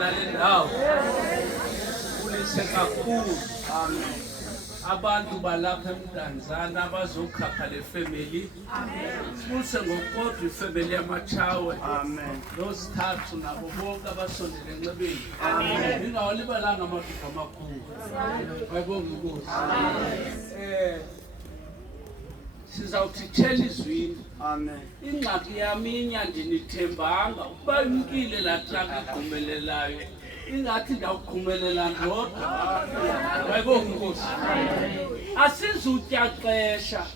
ukwamkela le ndawo. Kulise kakhulu. Amen. Abantu balapha eMdantsane abazokhapha le family. Kulise ngokodwa ifamily yamachawe. Amen. Losithathu nabo bonke abasondele enxebeni. Amen. Ingawalibalanga amadoda amakhulu. Bayibonga inkosi. Amen. Sizawuthi thela izwini. Amen. Ingxaki yami inyandinithembanga ukuba imkile laa traka igqumelelayo. Ingathi ndawugqumelela ndodwa. Bayibonga inkosi. Asizutya xesha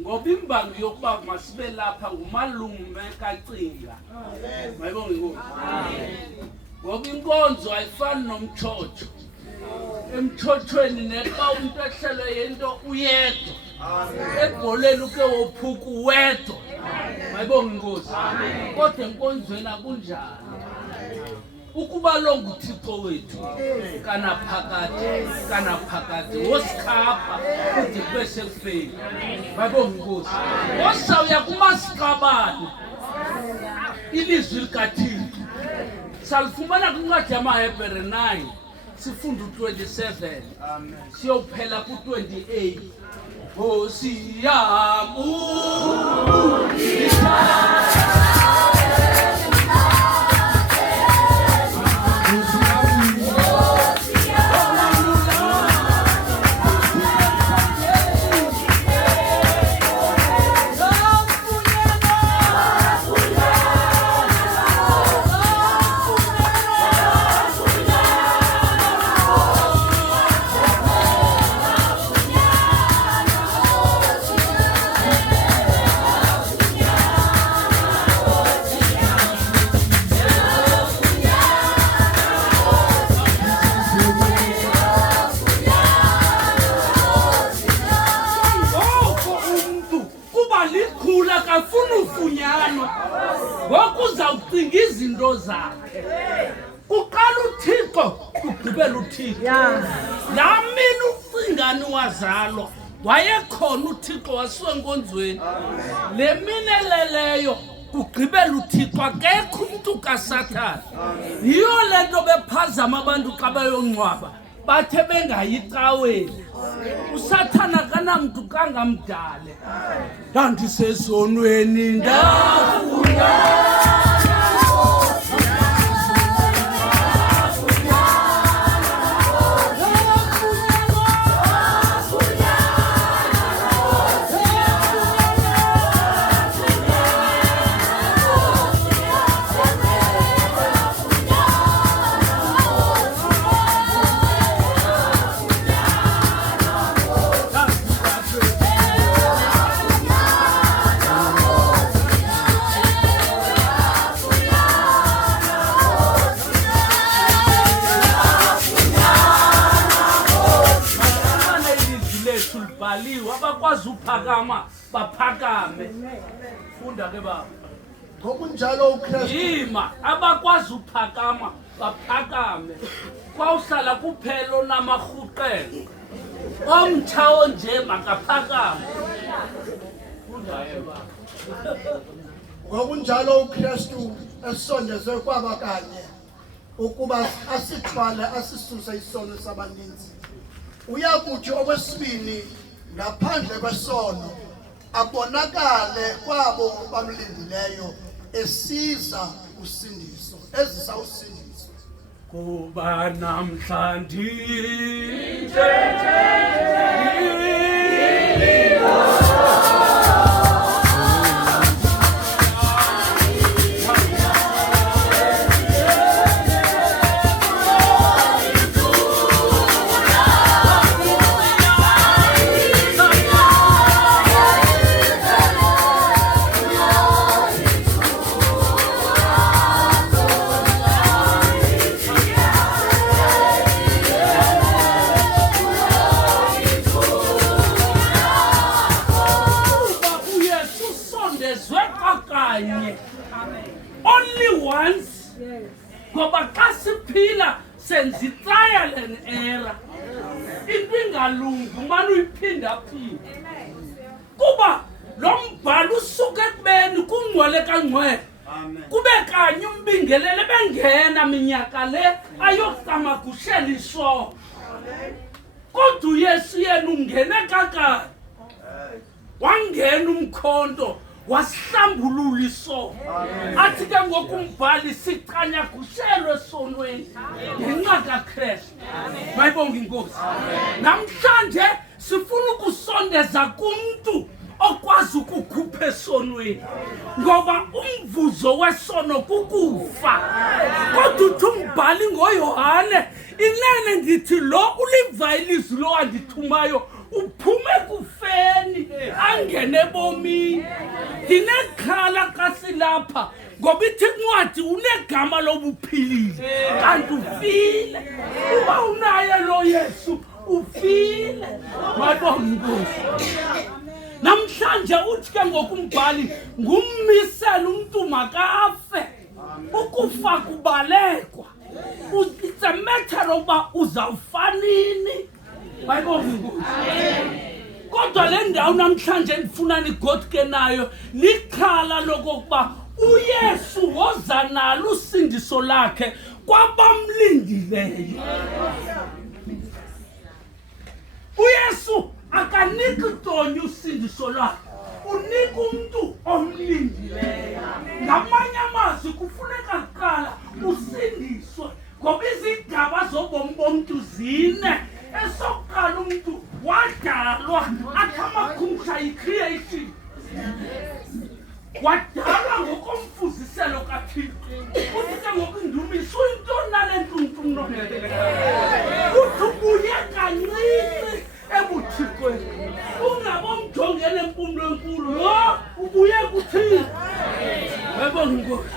ngoba imbangi yokuba masibe lapha ngumalume kaCinga. Bayibonga inkosi. Ngoba inkonzo ayifani nomtshotsho. Emtshothweni nexa umuntu ehlelwe yinto uyedwa. Ebholeni uke wophuka uwedwa. Bayibonga inkosi. Kodwa enkonzweni akunjalo. Ukuba lo nguThixo wethu kanaphakade wosikhapha kude kube sekufeni. Bayibonga inkosi. Osawuya kuMasiqabane ilizwi likaThixo salifumana kwincwadi yamaHebhere 9 sifunda u27 siyophela ku28. Nkosi yam ngokuzawucinga izinto zakhe. Kuqala uThixo kugqibela uThixo. Laa mini uCingane wazalwa wayekhona uThixo wasiwe enkonzweni. Le mini eleleyo kugqibela uThixo, akekho umntu kaSathane. Yiyo le nto bephazama abantu xa bayongcwaba bathe bengayicaweni. USathane akanamntu kangamdale. Ndandisesonweni ndafuna abakwazi uphakama baphakame. Funda ke baba. Ngokunjalo uKristu yima abakwazi uphakama baphakame. Kwawuhlala kuphela onamarhuqelo. Omtsha onje makaphakame. Funda ke baba. Ngokunjalo uKristu esondezwe kwaba kanye ukuba asithwale asisuse isono sabaninzi. Uyakuthi okwesibini ngaphandle kwesono abonakale kwabo bamlindileyo ezisa usindiso. Kuba namhlanje only once. Ngoba xa siphila senza trial and error. Into ingalungi umane uyiphinda phinda. Kuba lo mbhalo usuka ekubeni kungcwele kangcwele kube kanye umbingelele bengena minyaka le ayokamagushela isono. Kodwa uYesu yena ungene kakade wangena umkhonto wasihlambulula isono. Athi ke ngokumbhali sichanya gushelwe esonweni ngenxa kaKristu. Mayibonge inkosi. Namhlanje sifuna ukusondeza kumuntu okwazi ukukhupha esonweni ngoba umvuzo wesono kukufa. Kodwa uthi umbhali ngoYohane inene ngithi lo uliva ilizwi lo andithumayo uphume kufeni angene ebomini. Ndinekhala kasilapha ngoba ithi incwadi unegama lobuphilile kanti ufile. Uba unaye lo Yesu ufile. Mayibonge inkosi. Namhlanje uthi ke ngokumbhali ngummisela umuntu makafe. Ukufa kubalekwa. It's a matter of uzawufanini. Mayibonge inkosi. Kodwa le ndawo namhlanje ndifuna nigodke nayo likhala lokokuba uYesu woza nalo usindiso lakhe kwabamlindileyo. uYesu akaniki tonye usindiso lakhe, unika umuntu omlindileyo. Ngamanye amazwi kufuneka kuqala usindiswe ngoba izigaba zobomi bomuntu zine. Esokuqala umuntu wadalwa athi amakhumsha yi-creation. Wadalwa ngokomfuziselo kaThixo. Uthi ke ngokundumiso uyintoni nale ntuntu uthi ubuye kancinci ebuthixweni. Ungabomjongele empumlo enkulu lo ubuye kuThixo. Mayibonge inkosi.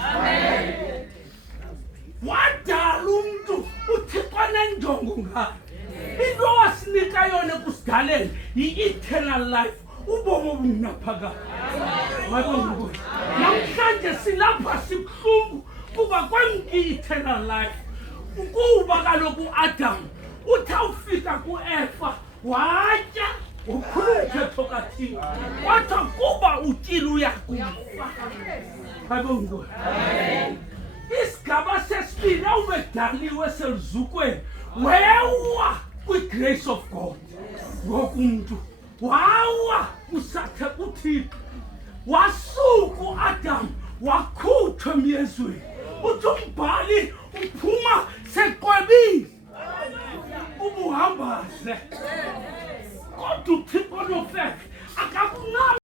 Wadala umuntu uThixo nenjongo ngayo. Into wasinika yona kusidaleni yi-eternal life, ubomi obunaphakade. Mayibonge inkosi. Namhlanje silapha sibuhlungu kuba kwemki i-eternal life. Kuba kaloku uAdamu uthi awufika kuEva watya uphula umthetho kaThixo. Wathi kuba utyile uyakufa. Mayibonge inkosi. Isigaba sesibini awubedaliwe seluzukweni wewa kwi-grace of God. Ngokumuntu wawa kusathe kuThixo. Wasuka uAdamu wakhutshwa emyezweni. Uthi umbhali uphuma seqwebile ubuhambaze. Kodwa uThixo